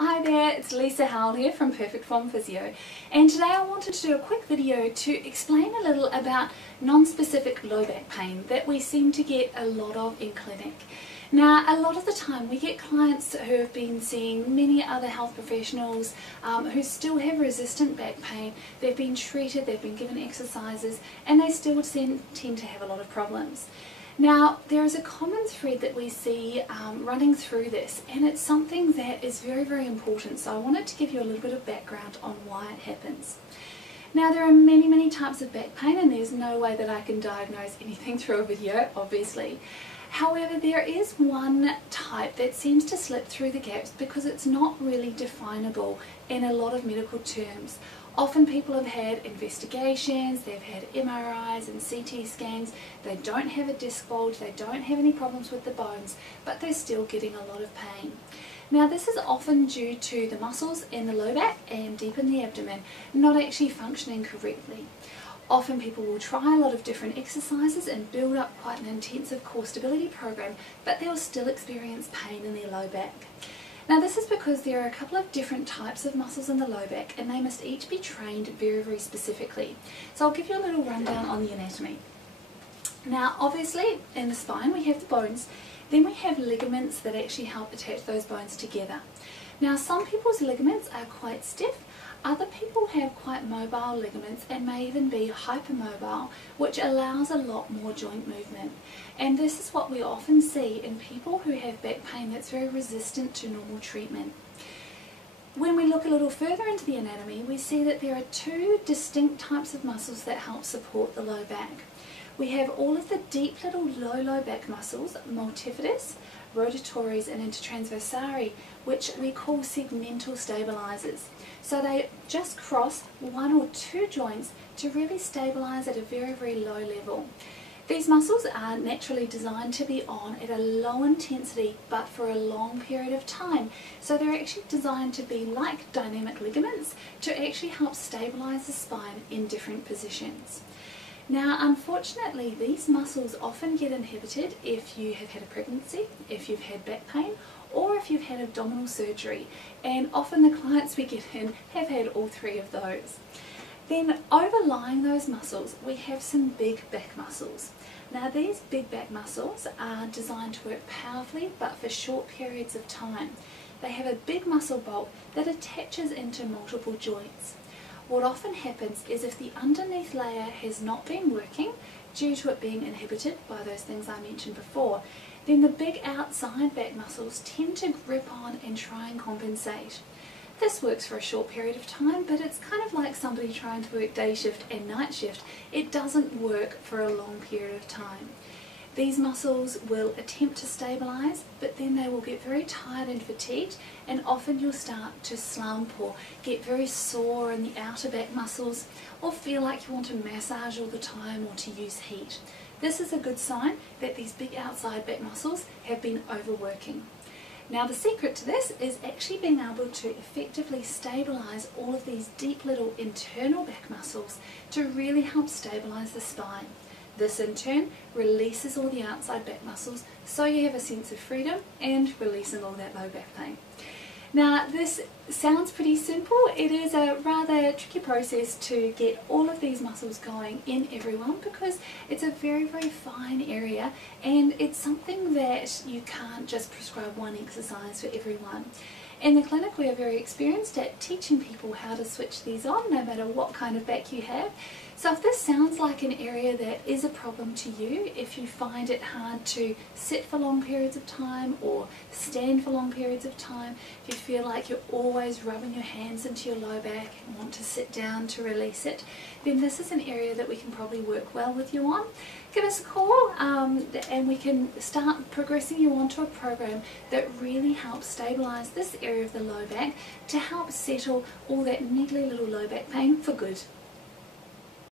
Hi there, it's Lisa Howell here from Perfect Form Physio, and today I wanted to do a quick video to explain a little about non-specific low back pain that we seem to get a lot of in clinic. Now, a lot of the time we get clients who have been seeing many other health professionals who still have resistant back pain. They've been treated, they've been given exercises, and they still tend to have a lot of problems. Now, there is a common thread that we see running through this, and it's something that is very, very important. So I wanted to give you a little bit of background on why it happens. Now, there are many, many types of back pain, and there's no way that I can diagnose anything through a video, obviously. However, there is one type that seems to slip through the gaps because it's not really definable in a lot of medical terms. Often people have had investigations, they've had MRIs and CT scans, they don't have a disc bulge, they don't have any problems with the bones, but they're still getting a lot of pain. Now, this is often due to the muscles in the low back and deep in the abdomen not actually functioning correctly. Often people will try a lot of different exercises and build up quite an intensive core stability program, but they'll still experience pain in their low back. Now, this is because there are a couple of different types of muscles in the low back, and they must each be trained very, very specifically. So I'll give you a little rundown on the anatomy. Now, obviously in the spine we have the bones, then we have ligaments that actually help attach those bones together. Now, some people's ligaments are quite stiff, other people have quite mobile ligaments and may even be hypermobile, which allows a lot more joint movement. And this is what we often see in people who have back pain that's very resistant to normal treatment. When we look a little further into the anatomy, we see that there are two distinct types of muscles that help support the low back. We have all of the deep little low back muscles, multifidus, rotatories and intertransversarii, which we call segmental stabilizers. So they just cross one or two joints to really stabilize at a very, very low level. These muscles are naturally designed to be on at a low intensity but for a long period of time. So they're actually designed to be like dynamic ligaments to actually help stabilize the spine in different positions. Now, unfortunately, these muscles often get inhibited if you have had a pregnancy, if you've had back pain, or if you've had abdominal surgery, and often the clients we get in have had all three of those. Then overlying those muscles we have some big back muscles. Now, these big back muscles are designed to work powerfully but for short periods of time. They have a big muscle bulk that attaches into multiple joints. What often happens is if the underneath layer has not been working due to it being inhibited by those things I mentioned before, then the big outside back muscles tend to grip on and try and compensate. This works for a short period of time, but it's kind of like somebody trying to work day shift and night shift. It doesn't work for a long period of time. These muscles will attempt to stabilize, but then they will get very tired and fatigued, and often you'll start to slump or get very sore in the outer back muscles, or feel like you want to massage all the time or to use heat. This is a good sign that these big outside back muscles have been overworking. Now, the secret to this is actually being able to effectively stabilize all of these deep little internal back muscles to really help stabilize the spine. This in turn releases all the outside back muscles, so you have a sense of freedom and releasing all that low back pain. Now, this sounds pretty simple. It is a rather tricky process to get all of these muscles going in everyone because it's a very, very fine area, and it's something that you can't just prescribe one exercise for everyone. In the clinic, we are very experienced at teaching people how to switch these on no matter what kind of back you have. So if this sounds like an area that is a problem to you, if you find it hard to sit for long periods of time or stand for long periods of time, if you feel like you're always rubbing your hands into your low back and want to sit down to release it, then this is an area that we can probably work well with you on. Give us a call and we can start progressing you onto a program that really helps stabilize this area of the low back to help settle all that niggly little low back pain for good.